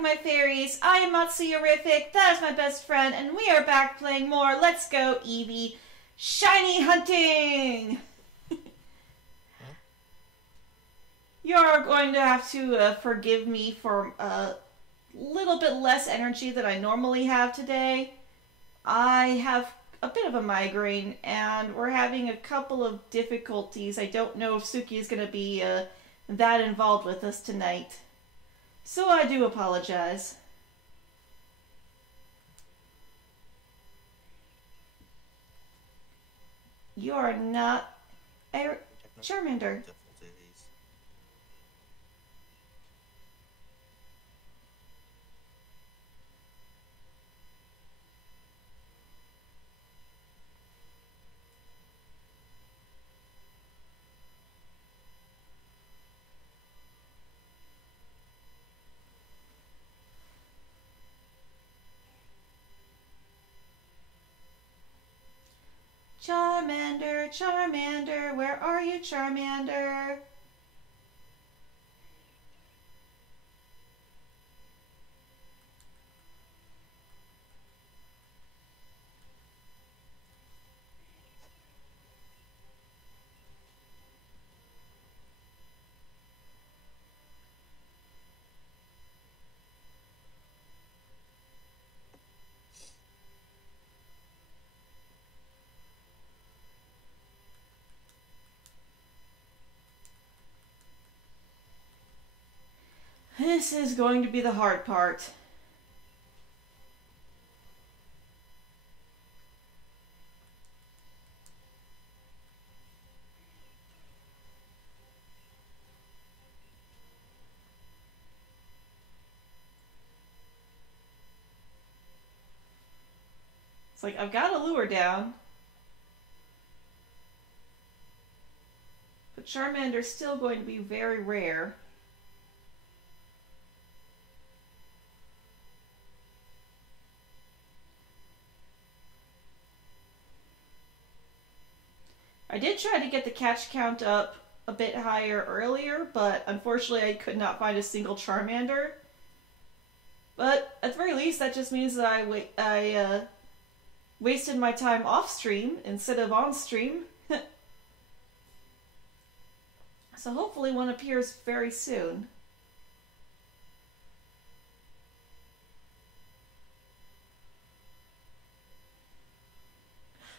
back, my fairies. I am Matsuyorific, that is my best friend, and we are back playing more Let's Go Eevee Shiny Hunting! You're going to have to forgive me for a little bit less energy than I normally have today. I have a bit of a migraine, and we're having a couple of difficulties. I don't know if Suki is going to be that involved with us tonight. So I do apologize. You are not a Charmander. Charmander, Charmander, where are you, Charmander? This is going to be the hard part. It's like, I've got a lure down. But Charmander's still going to be very rare. I did try to get the catch count up a bit higher earlier, but unfortunately I could not find a single Charmander. But at the very least, that just means that I wasted my time off stream instead of on stream. So hopefully one appears very soon.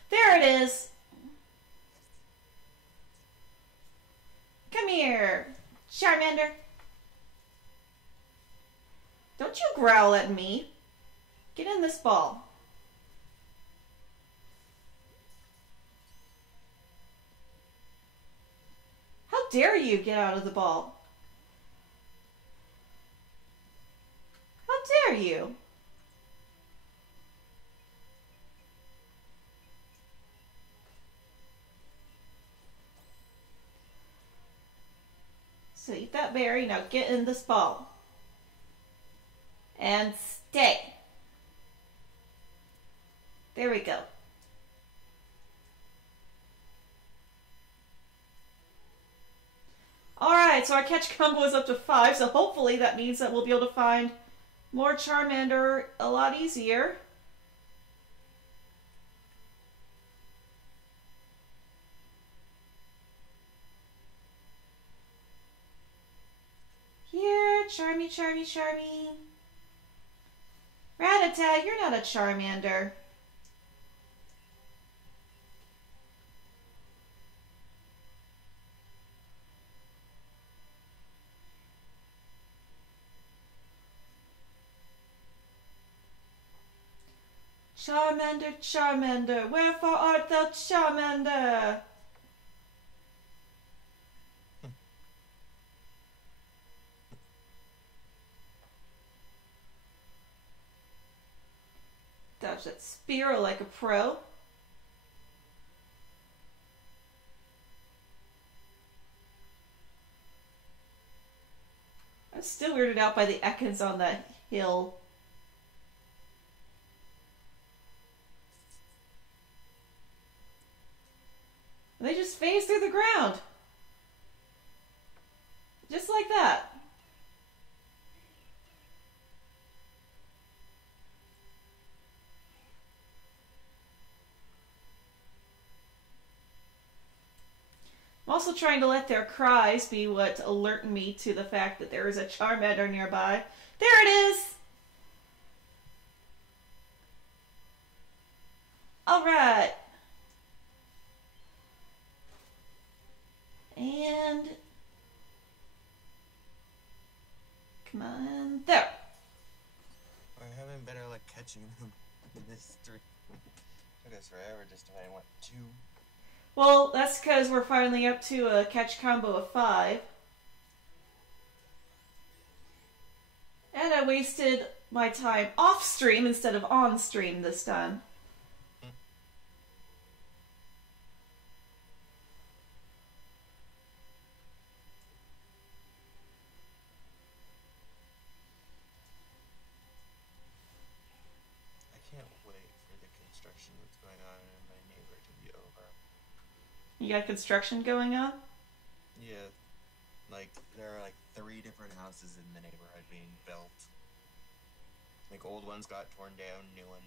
There it is! Come here, Charmander. Don't you growl at me. Get in this ball. How dare you get out of the ball? How dare you? So eat that berry, now get in this ball. And stay. There we go. Alright, so our catch combo is up to 5, so hopefully that means that we'll be able to find more Charmander a lot easier. Here, Charmy, Charmy, Charmy. Rattata, you're not a Charmander. Charmander, Charmander, wherefore art thou, Charmander? Dodge that Spearow like a pro. I'm still weirded out by the Ekans on that hill. And they just phase through the ground. Just like that. also trying to let their cries be what alert me to the fact that there is a Charmander nearby. There it is! Alright. And... come on. There. We're having better luck catching them in this stream. Took us forever just to find, what, 2? Well, that's because we're finally up to a catch combo of 5. And I wasted my time off stream instead of on stream this time. You got construction going on? Yeah. Like, there are like 3 different houses in the neighborhood being built. Like, old ones got torn down, newer,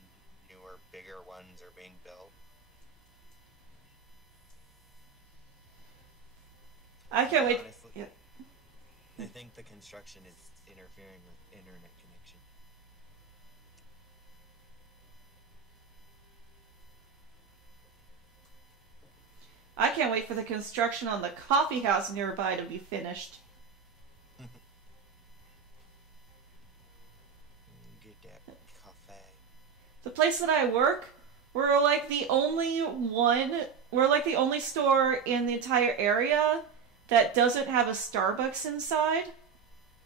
bigger ones are being built. I can't wait. Honestly, yeah. I think the construction is interfering with internet connection. I can't wait for the construction on the coffee house nearby to be finished. Get that coffee. The place that I work, we're like the only store in the entire area that doesn't have a Starbucks inside.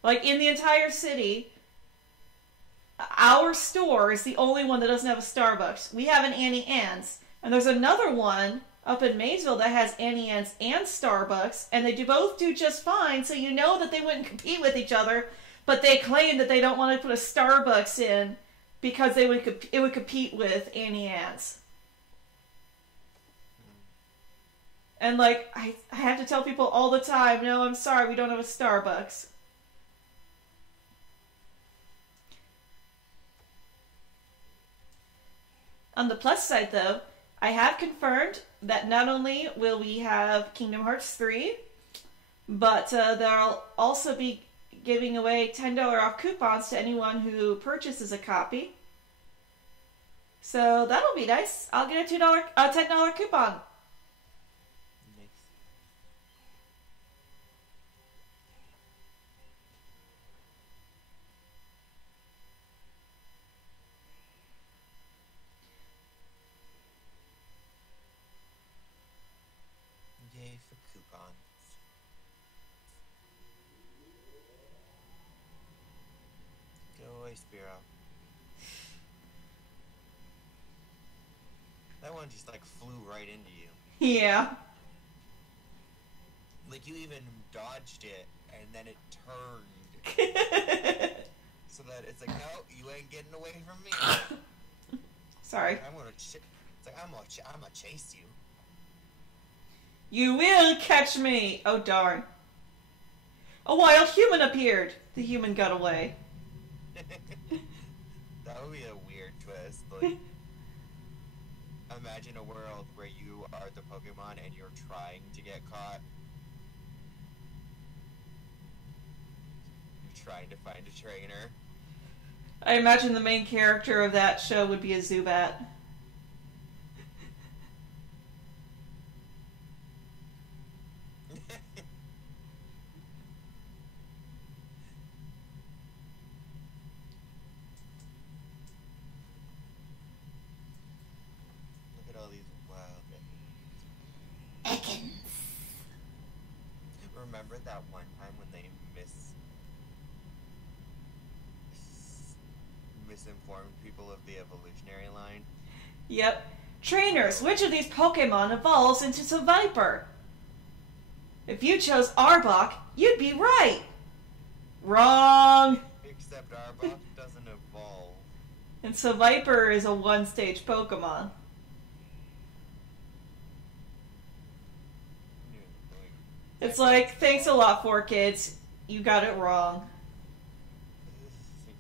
Like, in the entire city, our store is the only one that doesn't have a Starbucks. We have an Annie Ann's, and there's another one up in Maysville that has Annie Ann's and Starbucks, and they both do just fine, so you know that they wouldn't compete with each other, but they claim that they don't want to put a Starbucks in because it would compete with Annie Ann's. And, like, I have to tell people all the time, no, I'm sorry, we don't have a Starbucks. On the plus side, though, I have confirmed that not only will we have Kingdom Hearts 3, but they'll also be giving away $10 off coupons to anyone who purchases a copy. So that'll be nice. I'll get a $10 coupon. Nice. Yay for coupons. Go away, Spiro. That one just like flew right into you. Yeah. Like you even dodged it and then it turned. So that it's like, no, you ain't getting away from me. Sorry. I'm gonna chase you. You will catch me! Oh, darn. A wild human appeared. The human got away. That would be a weird twist. Like, imagine a world where you are the Pokemon and you're trying to get caught. You're trying to find a trainer. I imagine the main character of that show would be a Zubat. Look at all these wild Ekans. Remember that one time when they misinformed people of the evolutionary line? Yep. Trainers, which of these Pokemon evolves into Seviper? If you chose Arbok, you'd be right. Wrong. Except Arbok doesn't evolve. And Seviper is a one-stage Pokemon. It's like, thanks a lot, 4Kids. You got it wrong.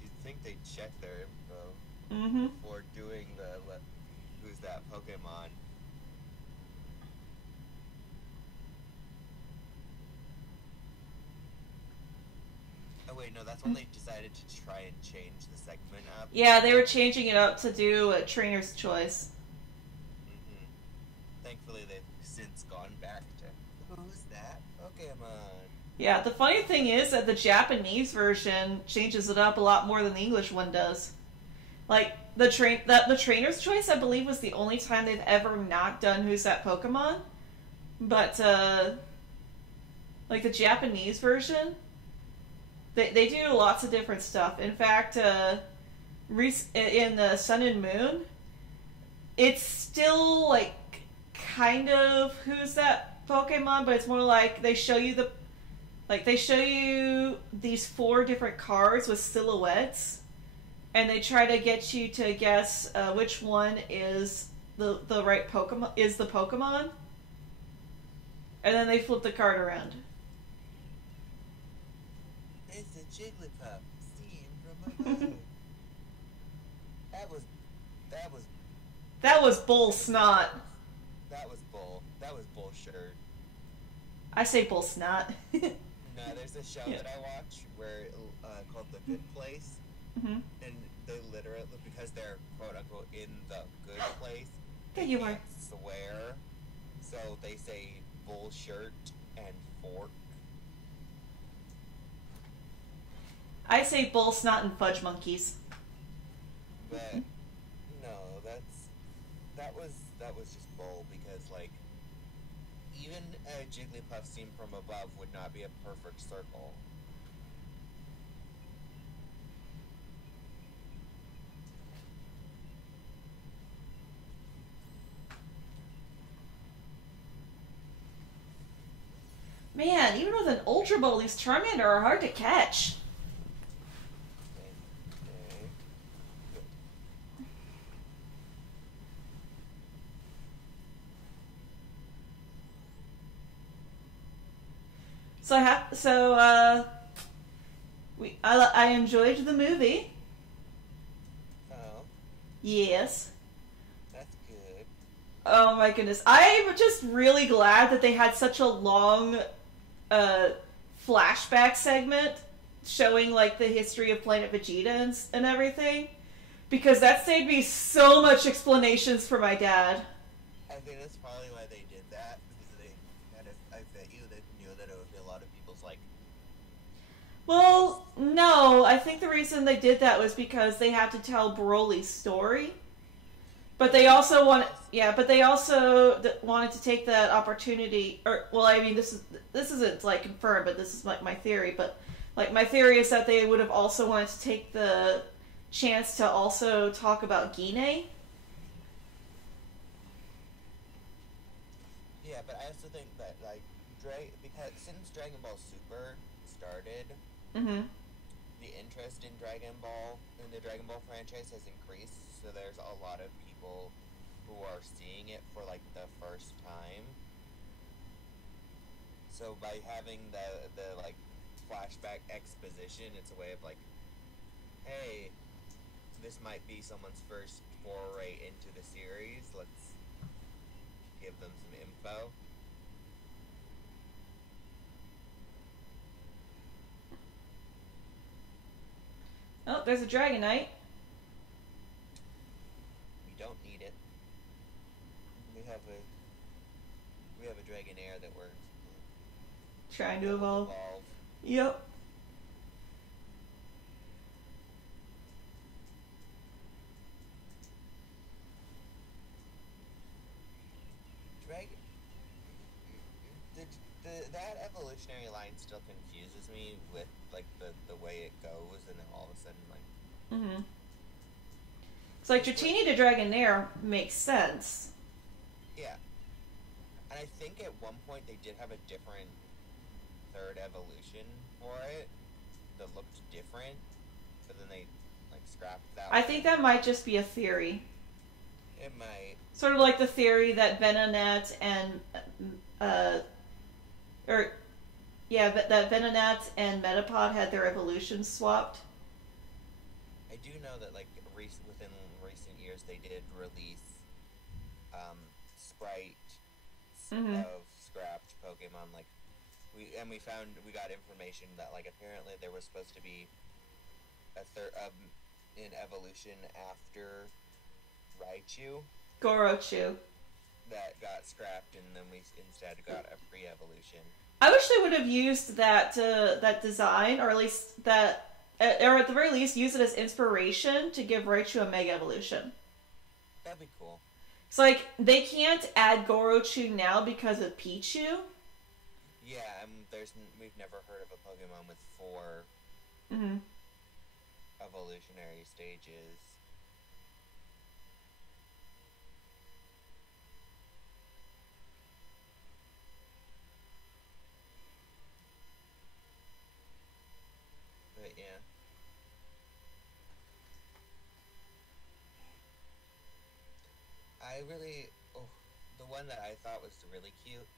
You'd think they'd check their info before doing the who's that Pokemon. wait, no, that's when they decided to try and change the segment up. Yeah, they were changing it up to do a trainer's choice. Hmm. Thankfully, they've since gone back to who's that Pokemon? Yeah, the funny thing is that the Japanese version changes it up a lot more than the English one does. Like the trainer's choice, I believe, was the only time they've ever not done Who's That Pokemon. But like the Japanese version, they do lots of different stuff. In fact, in the Sun and Moon, it's still like kind of Who's That Pokemon, but it's more like they show you these 4 different cards with silhouettes, and they try to get you to guess which one is the right Pokemon, is the Pokemon, and then they flip the card around. It's a Jigglypuff seen from above. That was bull snot. That was bullshit. I say bull snot. No, there's a show that I watch where called The Good Place, Mm-hmm. and they literally, because they're quote unquote in the good place, There they you can't are. swear, so they say bullshirt and fork. I say bull snot and fudge monkeys. But no, that was just bull, because like even a Jigglypuff seen from above would not be a perfect circle. Man, even with an Ultra Ball, these Charmander are hard to catch. Okay. Good. I enjoyed the movie. Oh, Yes. that's good. Oh my goodness. I'm just really glad that they had such a long flashback segment showing like the history of Planet Vegeta and everything, because that saved me so much explanations for my dad. I think that's probably why they did that, because they had I bet you they knew that it would be a lot of people's like. Well, no, I think the reason they did that was because they had to tell Broly's story. But they also wanted to take that opportunity, or well, I mean, this isn't like confirmed, but this is like my theory. But like my theory is that they would have also wanted to take the chance to also talk about Gine. Yeah, but I also think that like because since Dragon Ball Super started, Mm-hmm. the interest in Dragon Ball in the Dragon Ball franchise has increased. So there's a lot of people who are seeing it for like the first time. So by having the like flashback exposition, it's a way of like, hey, this might be someone's first foray into the series. Let's give them some info. Oh, there's a Dragonite. We don't need it. We have a Dragonair that we're Trying to evolve. Yep. That evolutionary line still confuses me with like the way it goes, and then all of a sudden like. Mm-hmm. It's like Dratini to Dragonair makes sense. Yeah, and I think at one point they did have a different third evolution for it that looked different, but then they like scrapped that. I think that might just be a theory. It might. Sort of like the theory that Venonat and that Venonat and Metapod had their evolutions swapped. I do know that like within recent years they did release sprite Mm-hmm. of scrapped Pokemon like we got information that like apparently there was supposed to be a third an evolution after Raichu Gorochu. that got scrapped, and then we instead got a pre-evolution. I wish they would have used that design, or at least that, or at the very least, use it as inspiration to give Raichu a Mega Evolution. That'd be cool. It's like, they can't add Gorochu now because of Pichu. Yeah, we've never heard of a Pokemon with 4 evolutionary stages. But yeah. The one that I thought was really cute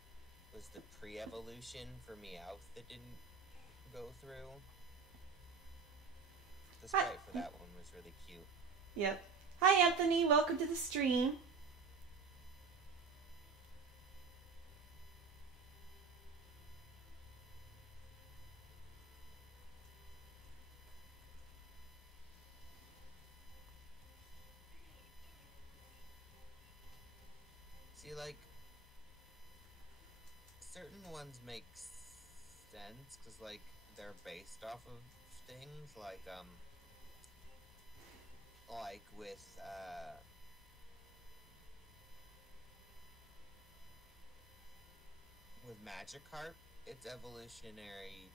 was the pre-evolution for Meowth that didn't go through. The sprite for that one was really cute. Yep. Hi, Anthony. Welcome to the stream. See, like, certain ones make sense because, like, they're based off of things like with Magikarp, its evolutionary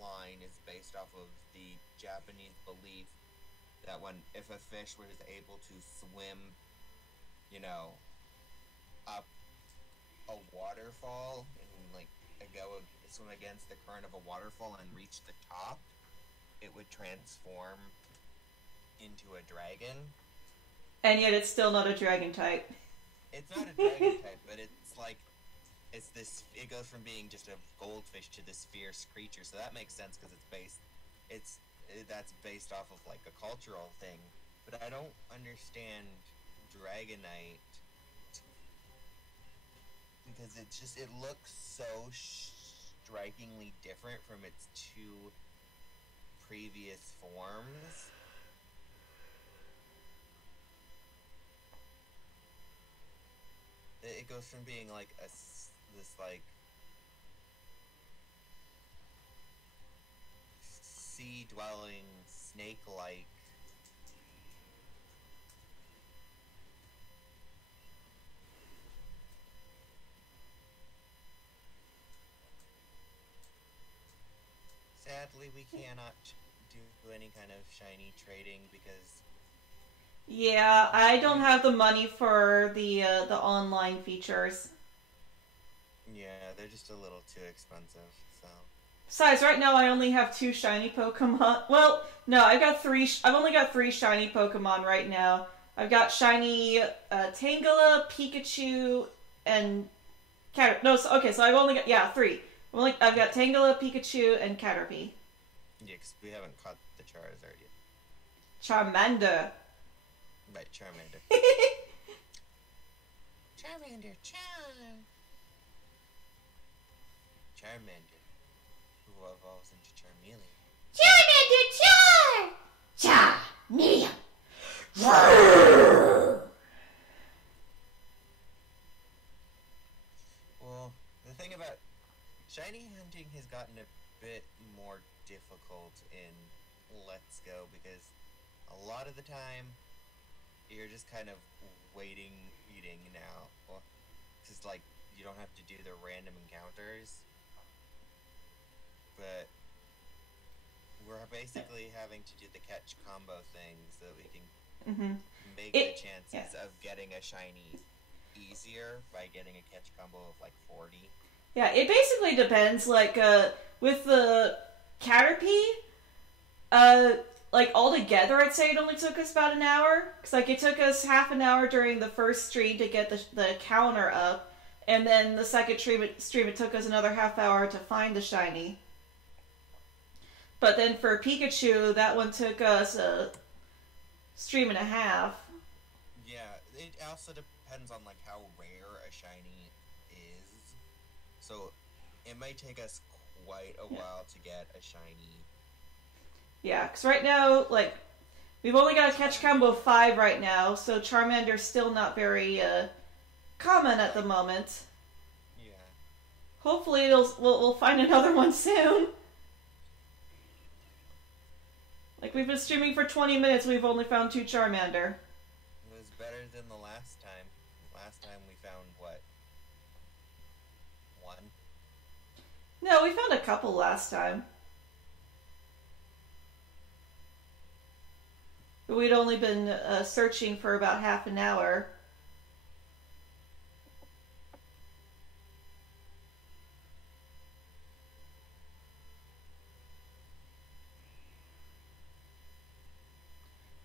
line is based off of the Japanese belief that if a fish was able to swim, up a waterfall and like swim against the current of a waterfall and reach the top, it would transform into a dragon. And yet it's still not a dragon type. It's not a dragon type, but it's like it goes from being just a goldfish to this fierce creature, so that makes sense because that's based off of like a cultural thing. But I don't understand Dragonite because it looks so strikingly different from its 2 previous forms. It goes from being like this like sea-dwelling snake-like sadly we cannot do any kind of shiny trading because yeah, I don't have the money for the online features. Yeah, they're just a little too expensive, so. Besides, right now I only have 2 shiny Pokemon. Well, no, I've only got 3 shiny Pokemon right now. I've got shiny Tangela, Pikachu, and Caterpie. So I've only got 3. I've got Tangela, Pikachu, and Caterpie. Yeah, because we haven't caught the Charizard yet. Charmander. Right, Charmander. Charmander, Charmander, who evolves into Charmeleon. Charmeleon. Well, the thing about shiny hunting has gotten a bit more difficult in Let's Go because a lot of the time you're just kind of waiting, eating now. Because, like, you don't have to do the random encounters. But we're basically having to do the catch combo thing so that we can make the chances of getting a shiny easier by getting a catch combo of, like, 40. Yeah, it basically depends. Like, with the Caterpie, like, altogether, I'd say it only took us about an hour. Because, like, it took us half an hour during the first stream to get the counter up. And then the second stream, it took us another half hour to find the shiny. But then for Pikachu, that one took us a stream and a half. Yeah, it also depends on, like, how rare a shiny is. So, it might take us quite a while to get a shiny. Yeah, because right now, like, we've only got a catch combo 5 right now, so Charmander's still not very common at the moment. Yeah. Hopefully we'll find another one soon. Like, we've been streaming for 20 minutes, we've only found 2 Charmander. It was better than the last time. Last time we found, what? 1? No, we found a couple last time. But we'd only been searching for about half an hour.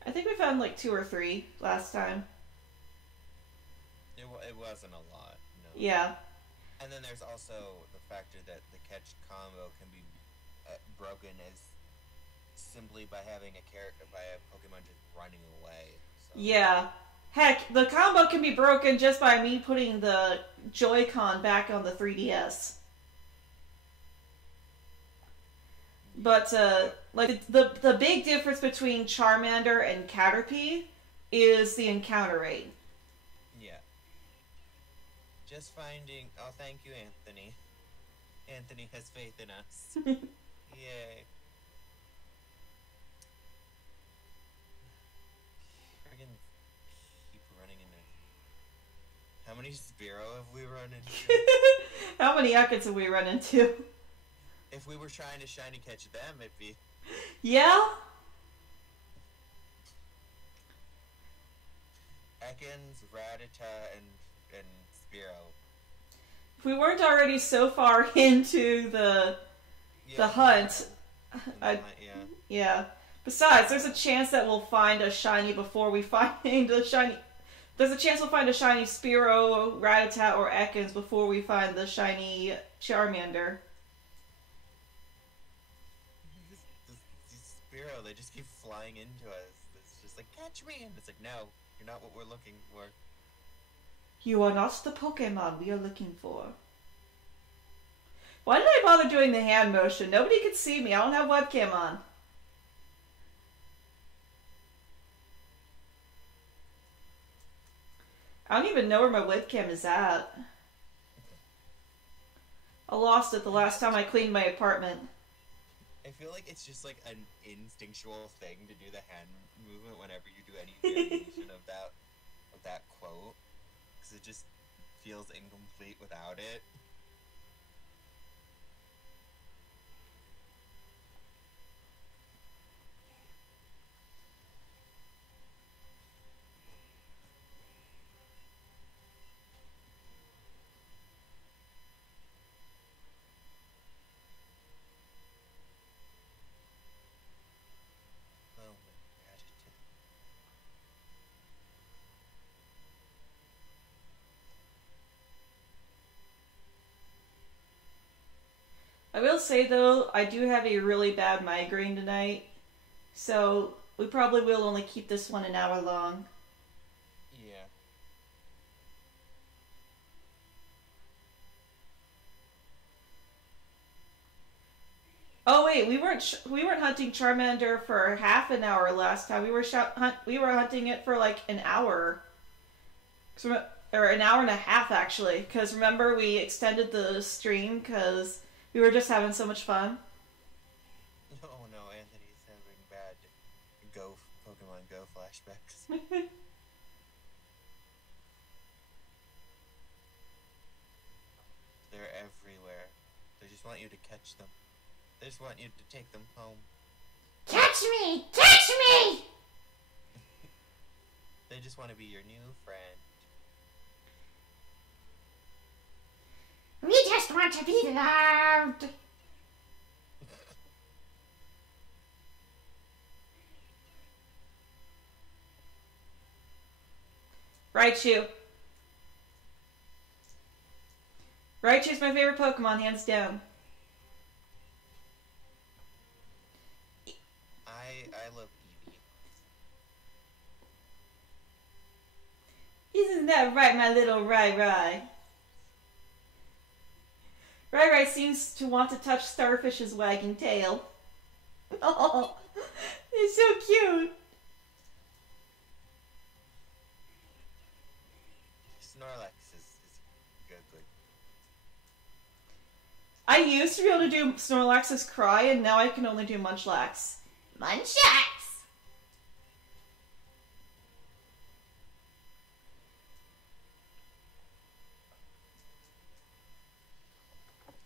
I think we found like 2 or 3 last time. It wasn't a lot, no. Yeah. And then there's also the factor that the catch combo can be broken as simply by having by a Pokemon just running away. So. Yeah. Heck, the combo can be broken just by me putting the Joy-Con back on the 3DS. But, like, the big difference between Charmander and Caterpie is the encounter rate. Yeah. Just finding... Oh, thank you, Anthony. Anthony has faith in us. Yay. Friggin' keep running into... How many Spearow have we run into? How many Ekans have we run into? If we were trying to shiny catch them, it'd be... Yeah? Ekans, Rattata, and Spearow. If we weren't already so far into the hunt, yeah. Besides, there's a chance that we'll find a shiny before we find a shiny... There's a chance we'll find a shiny Spearow, Rattata, or Ekans before we find the shiny Charmander. Spearow, they just keep flying into us. It's just like, catch me! And it's like, no, you're not what we're looking for. You are not the Pokemon we are looking for. Why did I bother doing the hand motion? Nobody could see me. I don't have webcam on. I don't even know where my webcam is at. I lost it the last time I cleaned my apartment. I feel like it's just like an instinctual thing to do the hand movement whenever you do any variation of that quote, because it just feels incomplete without it. I will say though, I do have a really bad migraine tonight, so we probably will only keep this one an hour long. Yeah. Oh wait, we weren't hunting Charmander for half an hour last time. We were hunting it for like an hour, or an hour and a half actually. Because remember we extended the stream because we were just having so much fun. Oh no, Anthony's having bad Pokemon Go flashbacks. They're everywhere. They just want you to catch them. They just want you to take them home. Catch me! Catch me! They just want to be your new friend. We just want to be loved. Raichu. Raichu's my favorite Pokemon, hands down. I love Eevee. Isn't that right, my little Rai? Rai Rai seems to want to touch Starfish's wagging tail. Oh, he's so cute. Snorlax is good. I used to be able to do Snorlax's cry, and now I can only do Munchlax. Munchlax!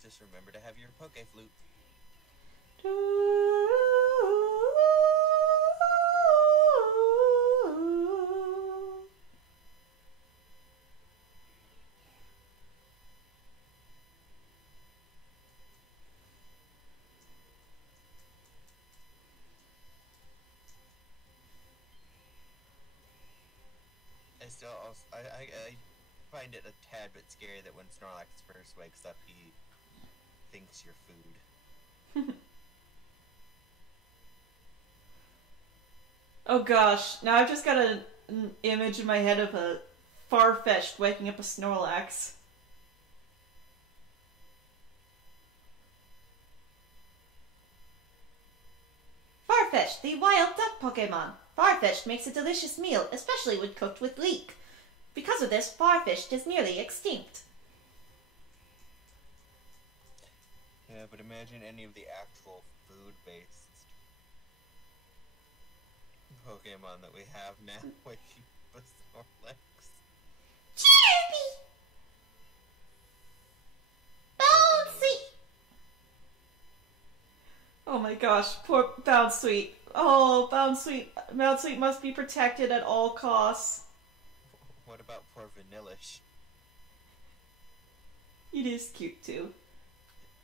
Just remember to have your Poke Flute. I find it a tad bit scary that when Snorlax first wakes up, he thinks you're food. Oh gosh, now I've just got an image in my head of a Farfetch'd waking up a Snorlax. Farfetch'd, the wild duck Pokemon. Farfetch'd makes a delicious meal, especially when cooked with leek. Because of this, Farfetch'd is nearly extinct. Yeah, but imagine any of the actual food-based Pokemon that we have now, like Snorlax. Chirpy! Bouncy! Oh my gosh, poor Bounsweet. Oh, Bounsweet must be protected at all costs. What about poor Vanillish? It is cute too.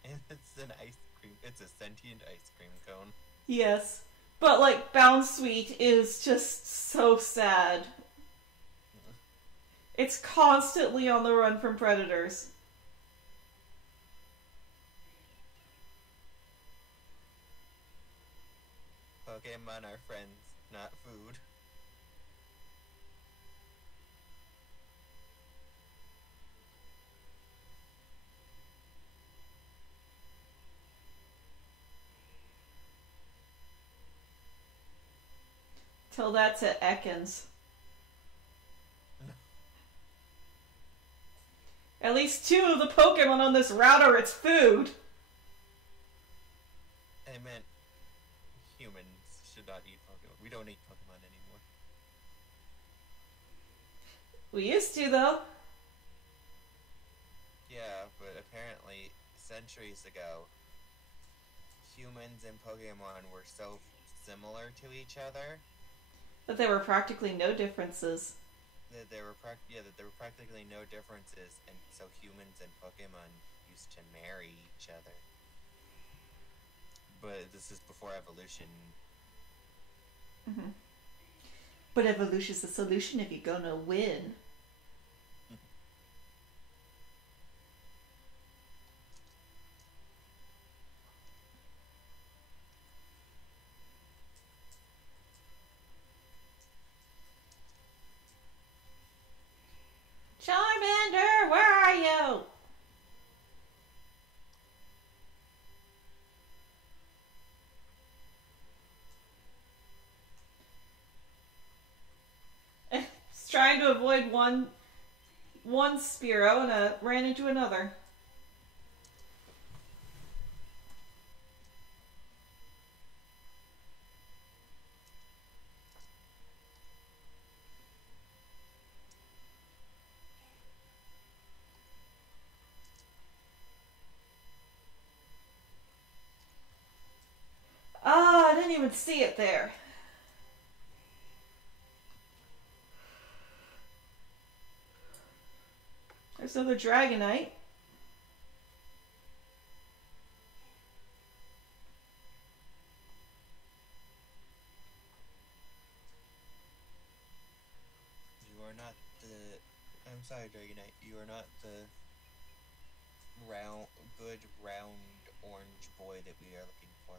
It's an ice cream. It's a sentient ice cream cone. Yes. But like Bounsweet is just so sad. It's constantly on the run from predators. Pokemon are friends, not food. Tell that to Ekans. At least 2 of the Pokemon on this route are its food. I meant humans should not eat Pokemon. We don't eat Pokemon anymore. We used to, though. Yeah, but apparently centuries ago, humans and Pokemon were so similar to each other That there were practically no differences. that there were practically no differences, and so humans and Pokemon used to marry each other. But this is before evolution. Mm-hmm. But evolution's the solution if you're gonna win. Charmander, where are you? Just trying to avoid one Spearow and ran into another. Ah, I didn't even see it there. There's another Dragonite. You are not the. I'm sorry, Dragonite. You are not the good round orange boy that we are looking for.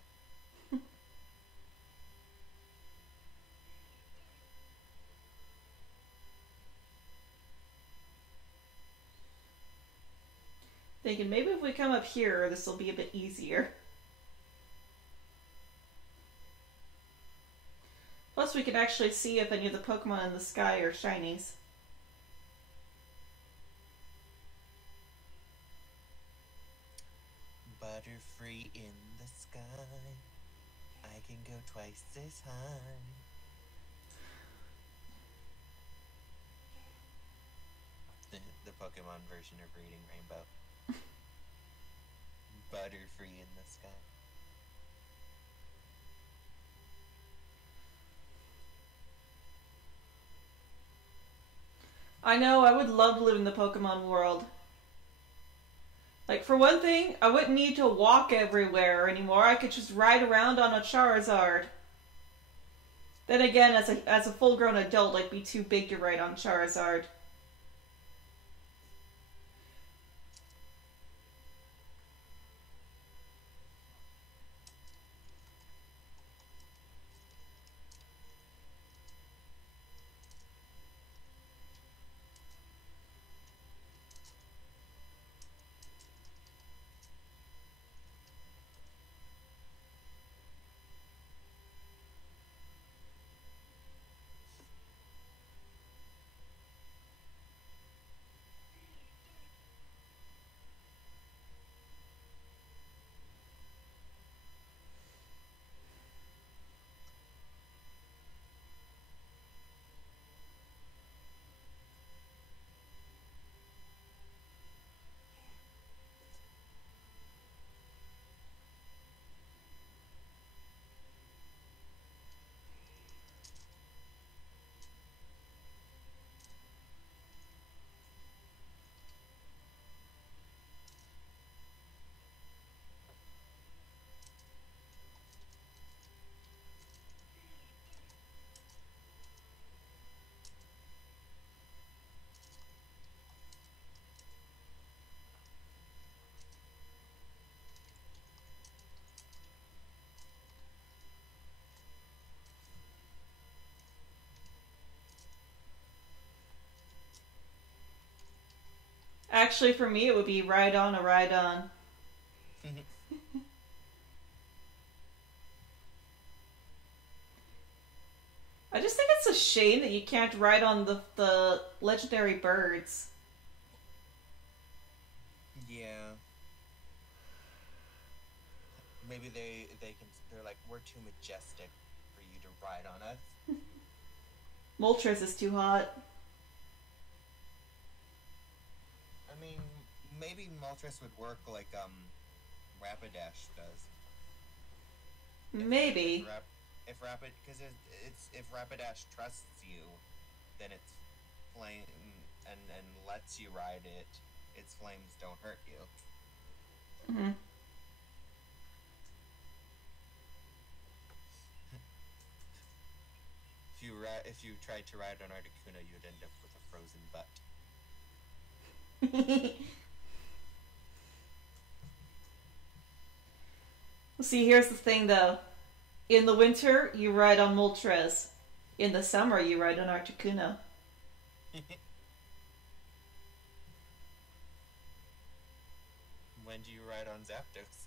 thinking maybe if we come up here, this will be a bit easier. Plus, we can actually see if any of the Pokemon in the sky are shinies. Butterfree in the sky, I can go twice as high. The Pokemon version of Reading Rainbow. Butterfree in the sky. I know, I would love to live in the Pokemon world. Like, for one thing, I wouldn't need to walk everywhere anymore. I could just ride around on a Charizard. Then again, as a full-grown adult, I'd be too big to ride on Charizard. Actually, for me, it would be Rhydon or Rhydon. I just think it's a shame that you can't ride on the legendary birds. Yeah. Maybe they're like, we're too majestic for you to ride on us. Moltres is too hot. I mean, maybe Moltres would work like Rapidash does. Maybe. If Rapidash trusts you, then its flame and lets you ride it. Its flames don't hurt you. Mm-hmm. If you tried to ride on Articuno, you'd end up with a frozen butt. See, here's the thing though. In the winter, you ride on Moltres. In the summer, you ride on Articuno. When do you ride on Zapdos?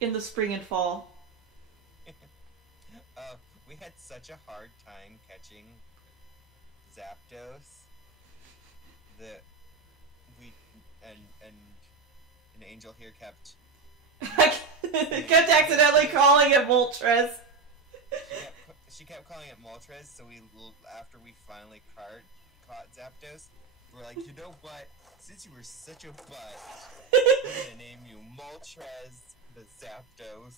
In the spring and fall. We had such a hard time catching Zapdos that an angel here kept kept accidentally calling it Moltres. She kept calling it Moltres, so after we finally caught Zapdos, we're like, you know what? Since you were such a butt, we're gonna name you Moltres the Zapdos.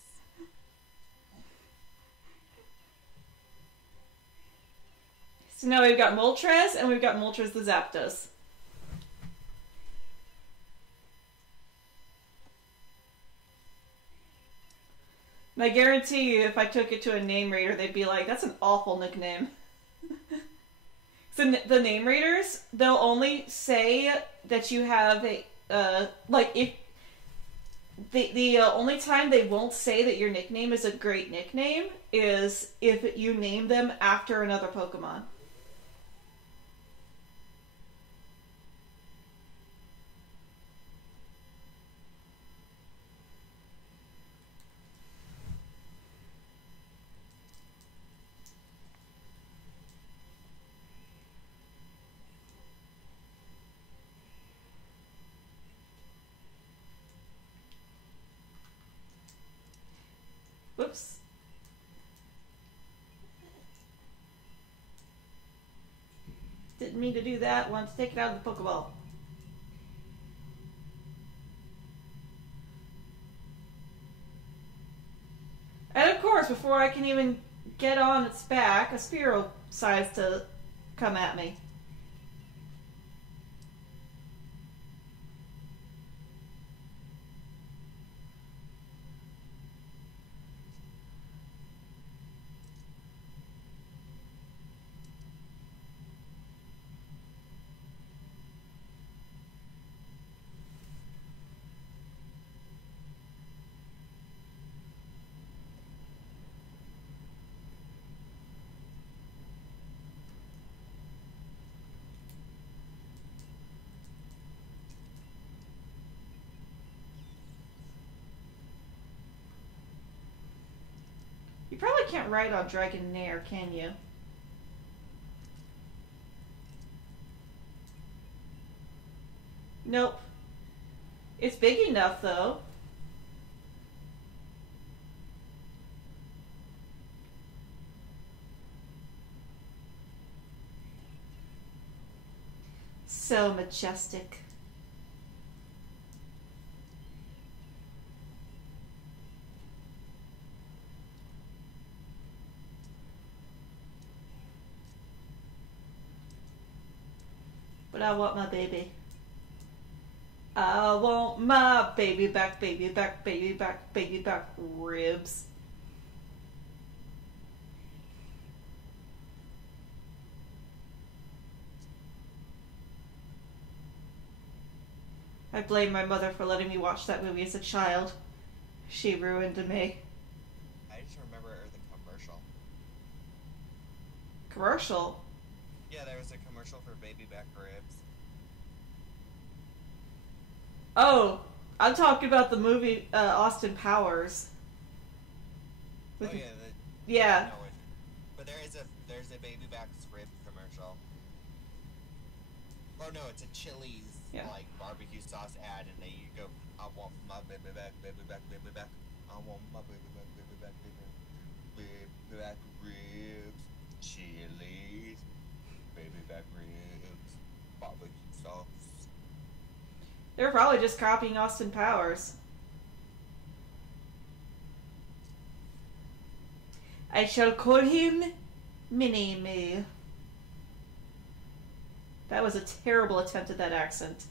So now we've got Moltres, and we've got Moltres the Zapdos. And I guarantee you, if I took it to a name reader, they'd be like, that's an awful nickname. So the name readers, they'll only say that you have a, if... The only time they won't say that your nickname is a great nickname is if you name them after another Pokemon. Didn't mean to do that. Wanted to take it out of the Pokeball. And of course, before I can even get on its back, a Spearow decides to come at me. You probably can't ride on Dragonair, can you? Nope. It's big enough, though. So majestic. But I want my baby. I want my baby back, baby back, baby back, baby back ribs. I blame my mother for letting me watch that movie as a child. She ruined me. I just remember the commercial. Commercial? Yeah, there was a commercial for baby back ribs. Oh, I'm talking about the movie Austin Powers. Oh yeah, yeah. No, but there's a baby back rib commercial. Oh no, it's a Chili's like barbecue sauce ad, and you go, I want my baby back, baby back, baby back. I want my baby back, baby back, baby back ribs, Chili's, baby back ribs, barbecue sauce. They were probably just copying Austin Powers. I shall call him Mini-Me. That was a terrible attempt at that accent.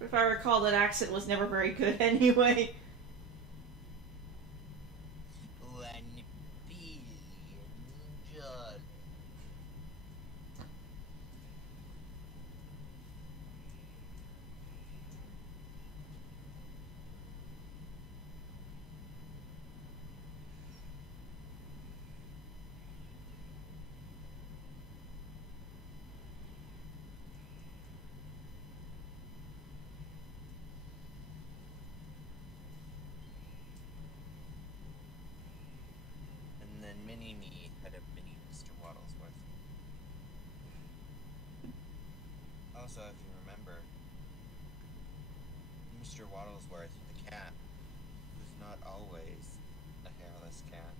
If I recall, that accent was never very good anyway. 1 billion dollars. And then Mini-Me had a mini Mr. Waddlesworth. Also, if you remember, Mr. Waddlesworth, the cat, was not always a hairless cat.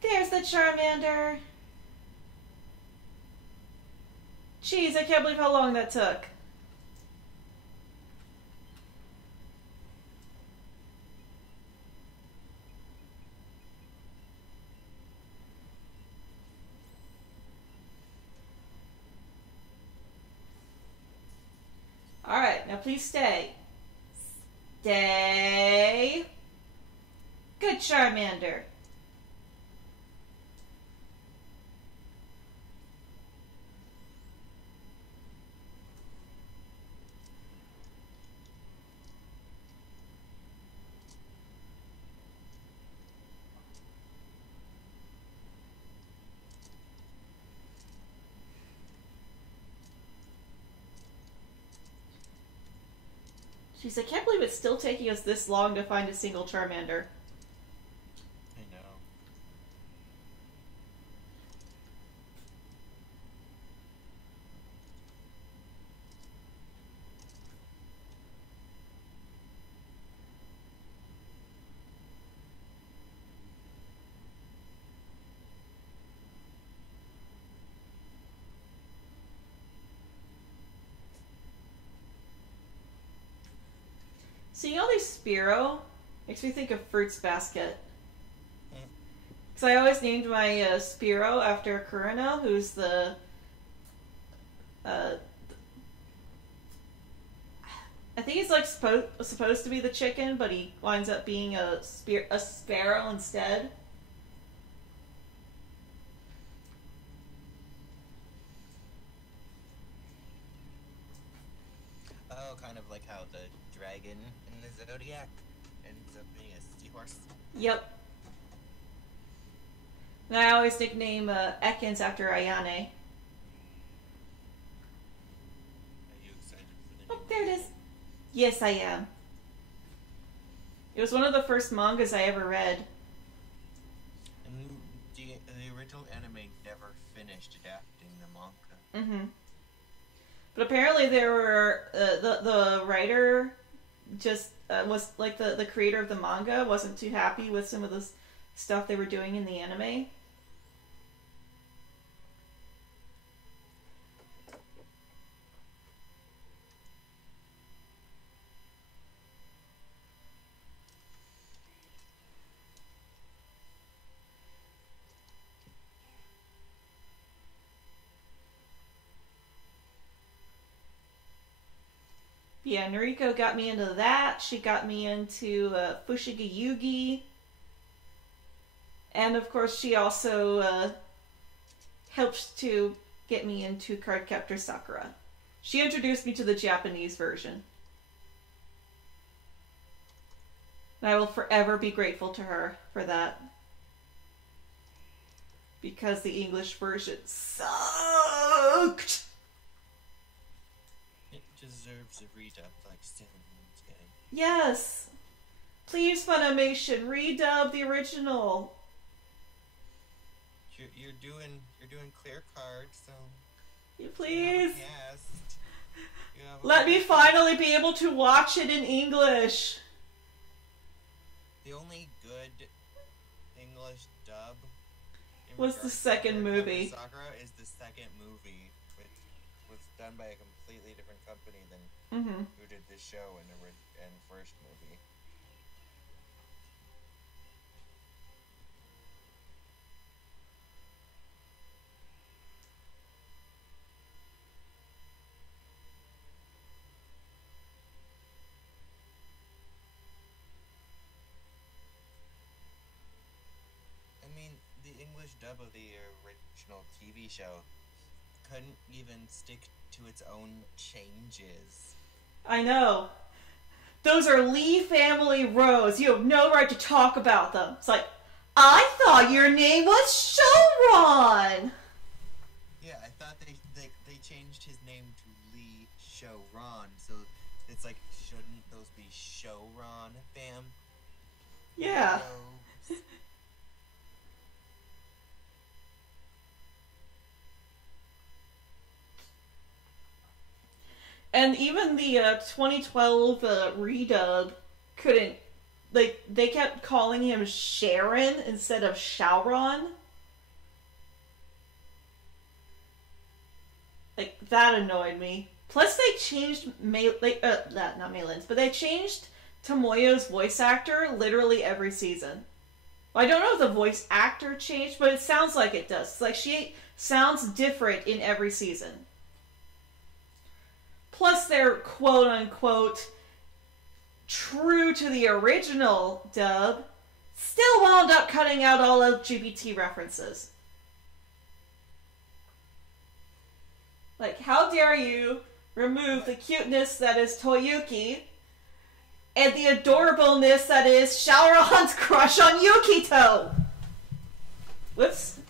There's the Charmander. Jeez, I can't believe how long that took. Alright, now please stay. Stay. Good Charmander. Jeez, I can't believe it's still taking us this long to find a single Charmander. I know. Seeing all these Spearow makes me think of Fruits Basket. Because I always named my Spearow after Kurino, who's the... I think he's like supposed to be the chicken, but he winds up being a sparrow instead. Oh, kind of like how the dragon in the Zodiac ends up being a seahorse. Yep. And I always nickname Ekans after Ayane. Are you excited for the Oh, there it is. Yes, I am. It was one of the first mangas I ever read. And the original anime never finished adapting the manga. Mm-hmm. But apparently there were the writer just was like the creator of the manga wasn't too happy with some of the stuff they were doing in the anime. Yeah, Noriko got me into that. She got me into Fushigi Yugi. And of course, she also helped to get me into Cardcaptor Sakura. She introduced me to the Japanese version. And I will forever be grateful to her for that. Because the English version sucked! It deserves a redub like Sailor Moon's getting. Yes! Please, Funimation, redub the original. You're doing clear cards, so Please. Yes. Let me finally be able to watch it in English. The only good English dub Was the second movie. Sakura is the second movie, which was done by a completely different company than who did this show and first movie. I mean, the English dub of the original TV show couldn't even stick to its own changes. I know. Those are Lee family rows. You have no right to talk about them. It's like, I thought your name was Showron! Yeah, I thought they changed his name to Lee Showron, so it's like, shouldn't those be Showron, fam? Yeah. And even the 2012 redub couldn't, like, they kept calling him Sharon instead of Shauron. Like, that annoyed me. Plus, they changed, not Maylin's, but they changed Tomoyo's voice actor literally every season. Well, I don't know if the voice actor changed, but it sounds like it does. It's like, she sounds different in every season. Plus, they're quote-unquote true to the original dub, still wound up cutting out all LGBT references. Like, how dare you remove the cuteness that is Toyuki and the adorableness that is Shauron's crush on Yukito? Whoops.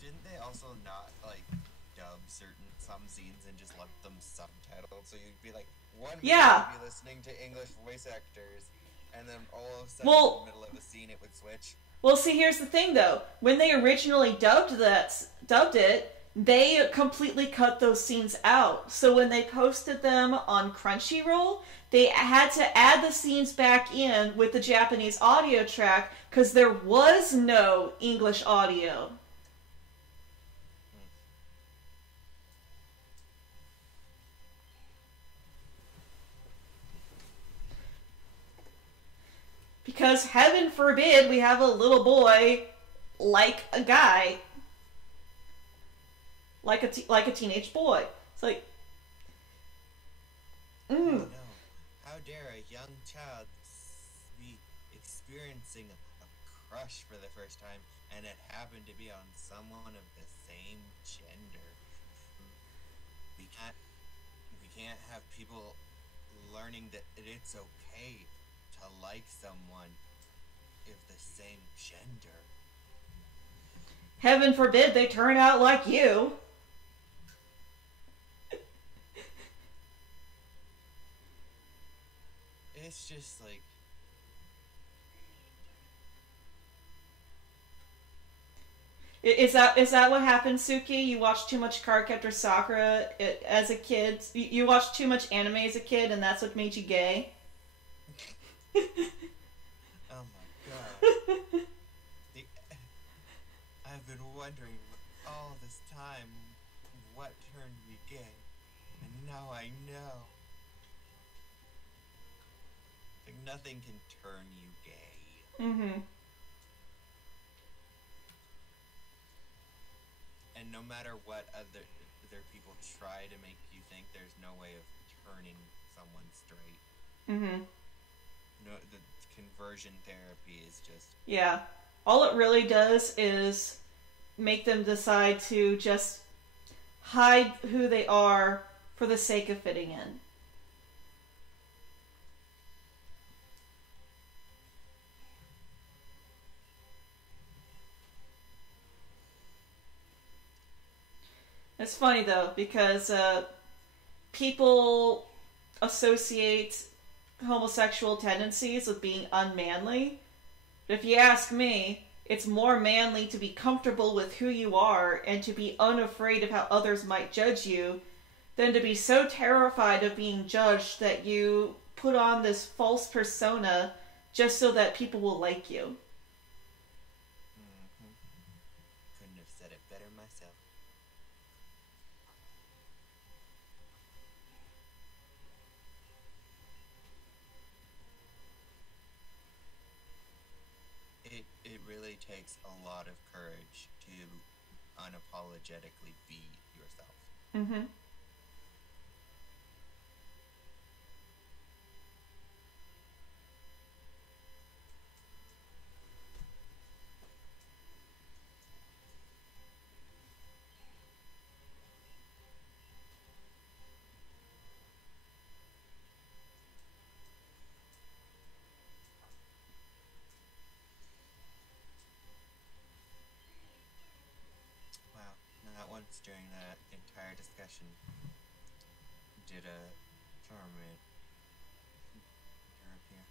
Didn't they also not, like, dub some scenes and just let them subtitle subtitled, so you'd be like, 1 minute Yeah. you'd be listening to English voice actors, and then all of a sudden Well, in the middle of a scene it would switch. Well, see, here's the thing, though. When they originally dubbed it, they completely cut those scenes out. So when they posted them on Crunchyroll, they had to add the scenes back in with the Japanese audio track because there was no English audio. Because heaven forbid we have a little boy like a guy, like a teenage boy. It's like, Oh no! How dare a young child be experiencing a crush for the first time, and it happened to be on someone of the same gender? We can't have people learning that it's okay to like someone of the same gender. heaven forbid they turn out like you. It's just like, Is that what happened, Suki? You watched too much Cardcaptor Sakura as a kid. You watched too much anime as a kid, and that's what made you gay. oh my god. The, I've been wondering all this time what turned me gay, and now I know. Like, nothing can turn you gay. Mm-hmm. And no matter what other people try to make you think, there's no way of turning someone straight. Mm-hmm. No, the conversion therapy is just... Yeah. All it really does is make them decide to just hide who they are for the sake of fitting in. It's funny though, because people associate homosexual tendencies with being unmanly. But if you ask me, it's more manly to be comfortable with who you are and to be unafraid of how others might judge you than to be so terrified of being judged that you put on this false persona just so that people will like you. Mm-hmm. Couldn't have said it better myself. It really takes a lot of courage to unapologetically be yourself. Mm-hmm. Wow, not once during that entire discussion did a Charmander appear.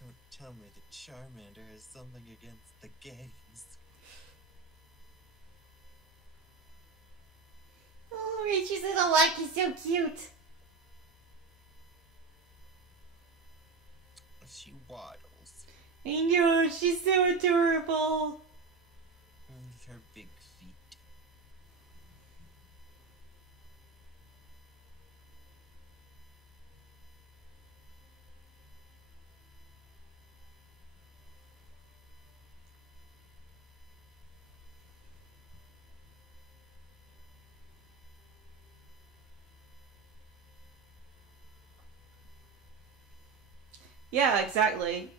Don't tell me that Charmander has something against the gays. Oh, Rachel's little Lucky's so cute. She waddles. I know, she's so adorable. With her big feet. Yeah, exactly.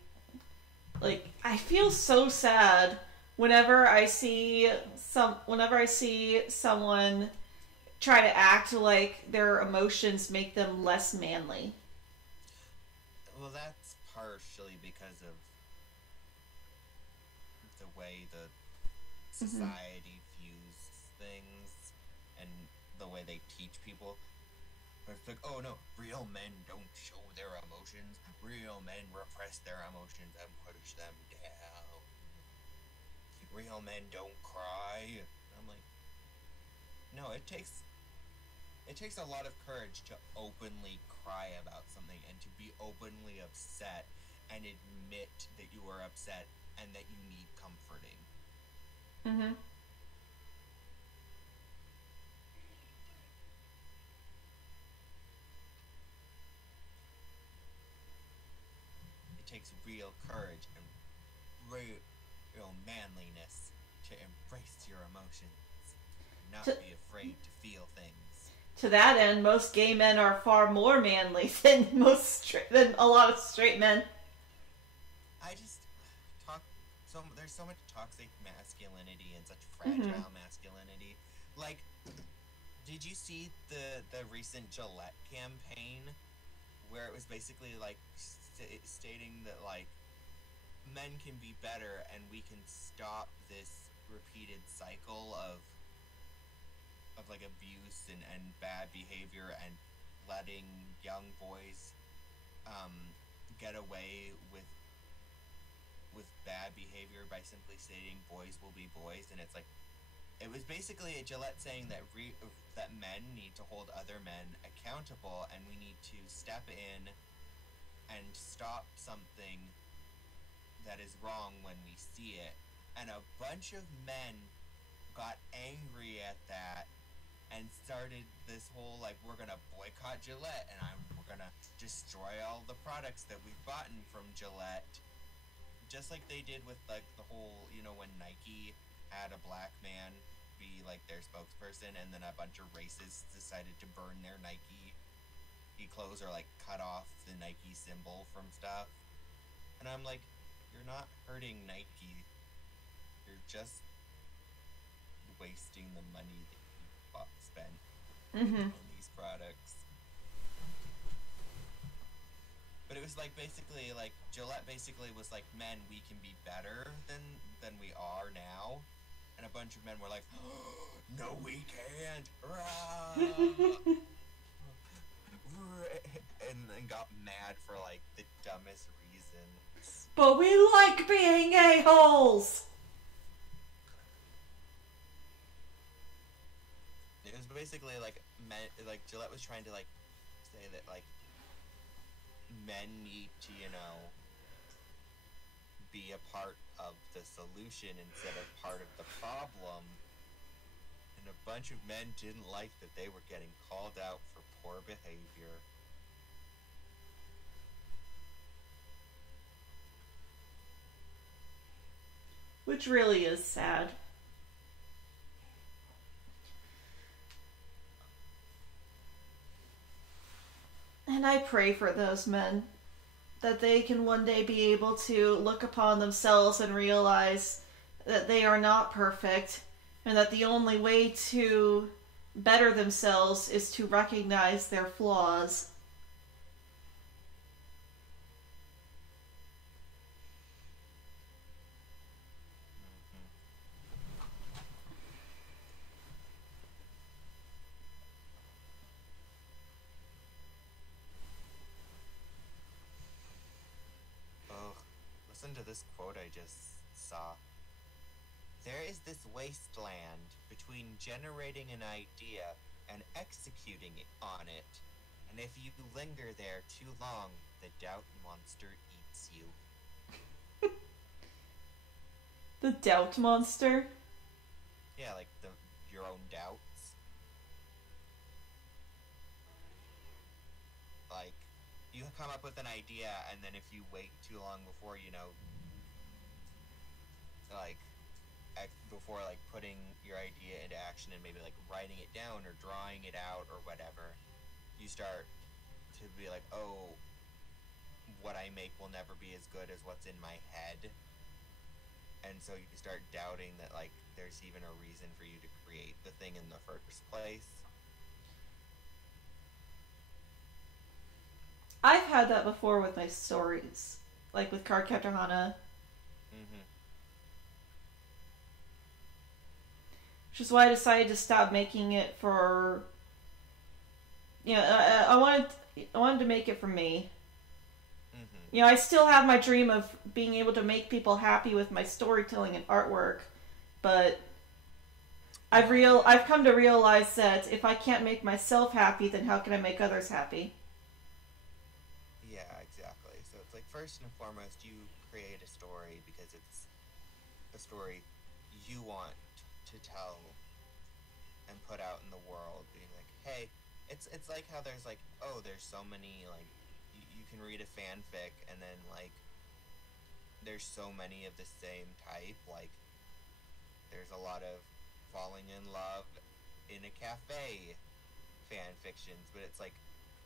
Like, I feel so sad whenever I see someone try to act like their emotions make them less manly. Well, that's partially because of the way the Mm-hmm. society views things and the way they teach people. But it's like, oh no, real men don't show their emotions. Real men repress their emotions and push them down. Real men don't cry. I'm like, no, it takes a lot of courage to openly cry about something and to be openly upset and admit that you are upset and that you need comforting. Mm-hmm. It takes real courage and real manliness to embrace your emotions, not To be afraid to feel things. to that end, most gay men are far more manly than than a lot of straight men. I just talk there's so much toxic masculinity and such Mm-hmm. fragile masculinity. Like, did you see the recent Gillette campaign where it was basically like stating that like men can be better and we can stop this repeated cycle of like abuse and bad behavior and letting young boys get away with bad behavior by simply stating boys will be boys. And it's like it was basically a Gillette saying that that men need to hold other men accountable and we need to step in and stop something that is wrong when we see it. And a bunch of men got angry at that and started this whole like we're gonna boycott Gillette and we're gonna destroy all the products that we've bought from Gillette, just like they did with like the whole when Nike had a black man be like their spokesperson and then a bunch of racists decided to burn their Nike clothes or like cut off the Nike symbol from stuff. And I'm like, you're not hurting Nike, you're just wasting the money that you spent Mm-hmm. on these products. But it was like basically like Gillette basically was like, men, we can be better than we are now. And a bunch of men were like, oh, no, we can't. And got mad for like the dumbest reasons. But we like being a-holes! It was basically like like Gillette was trying to like say that like men need to be a part of the solution instead of part of the problem. And a bunch of men didn't like that they were getting called out for poor behavior. Which really is sad. And I pray for those men that they can one day be able to look upon themselves and realize that they are not perfect and that the only way to better themselves is to recognize their flaws. Mm-hmm. Oh, listen to this quote I just saw. There is this wasteland between generating an idea and executing on it, and if you linger there too long, the doubt monster eats you. The doubt monster? Yeah, like your own doubts. Like you come up with an idea, and then if you wait too long before like before like putting your idea into action and maybe like writing it down or drawing it out or whatever, you start to be like, oh, what I make will never be as good as what's in my head. And so you start doubting that like there's even a reason for you to create the thing in the first place. I've had that before with my stories. like with Cardcaptor Hana. Mm-hmm. Which is why I decided to stop making it for. I wanted to make it for me. Mm-hmm. I still have my dream of being able to make people happy with my storytelling and artwork, but I've come to realize that if I can't make myself happy, then how can I make others happy? Yeah, exactly. So it's like, first and foremost, you create a story because it's a story you want to tell and put out in the world, being like, hey, it's like how there's like, oh, there's so many, like, you can read a fanfic and then like there's so many of the same type, like there's a lot of falling in love in a cafe fan fictions, but it's like,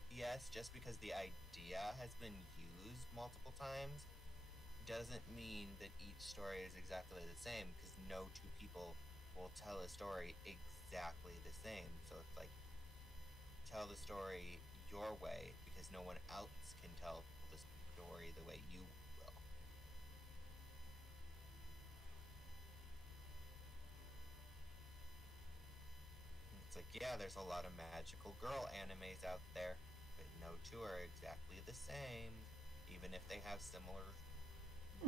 yes, just because the idea has been used multiple times doesn't mean that each story is exactly the same, because no two people will tell a story exactly the same. So it's like, tell the story your way, because no one else can tell the story the way you will. It's like, yeah, there's a lot of magical girl animes out there, but no two are exactly the same, even if they have similar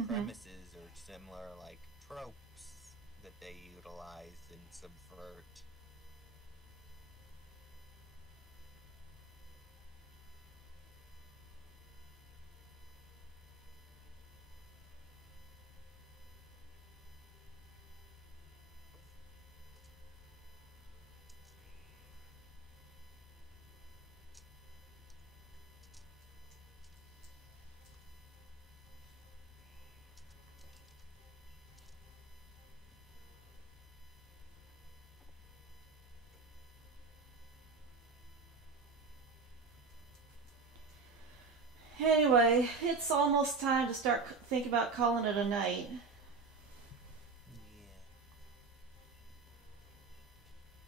premises or similar like tropes that they utilize and subvert. Anyway, it's almost time to start think about calling it a night. Yeah.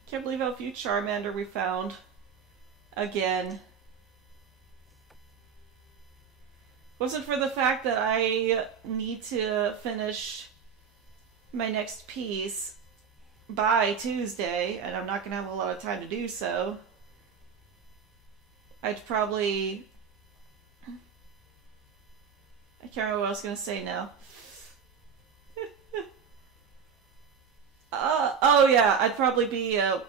Can't believe how few Charmander we found. Again. Wasn't for the fact that I need to finish my next piece by Tuesday, and I'm not going to have a lot of time to do so, I'd probably... I can't remember what I was going to say now. Oh yeah, I'd probably be If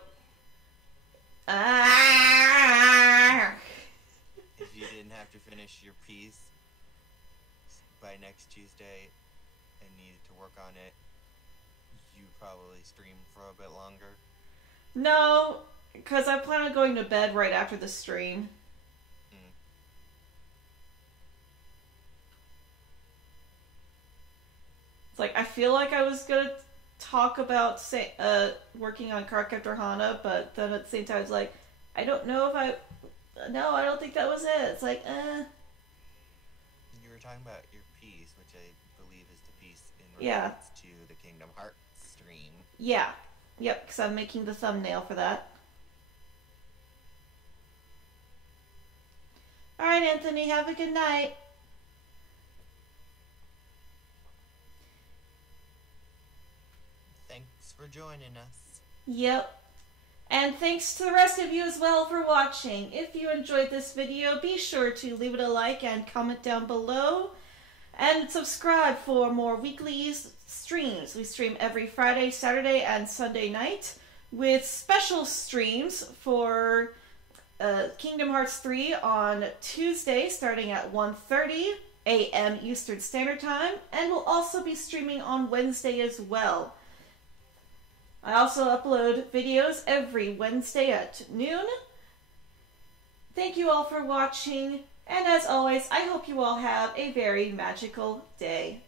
you didn't have to finish your piece by next Tuesday and needed to work on it, you probably stream for a bit longer. No, because I plan on going to bed right after the stream. It's like, I feel like I was going to talk about working on Cardcaptor Hana, but then at the same time it's like, I don't know if I... No, I don't think that was it. It's like, You were talking about your piece, which I believe is the piece in regards to the Kingdom Hearts stream. Yeah. Yep, because I'm making the thumbnail for that. Alright, Anthony, have a good night. Thanks for joining us. Yep. And thanks to the rest of you as well for watching. If you enjoyed this video, be sure to leave it a like and comment down below. And subscribe for more weekly streams. We stream every Friday, Saturday, and Sunday night, with special streams for Kingdom Hearts 3 on Tuesday starting at 1:30 a.m. Eastern Standard Time, and we'll also be streaming on Wednesday as well. I also upload videos every Wednesday at noon. Thank you all for watching, and as always, I hope you all have a very magical day.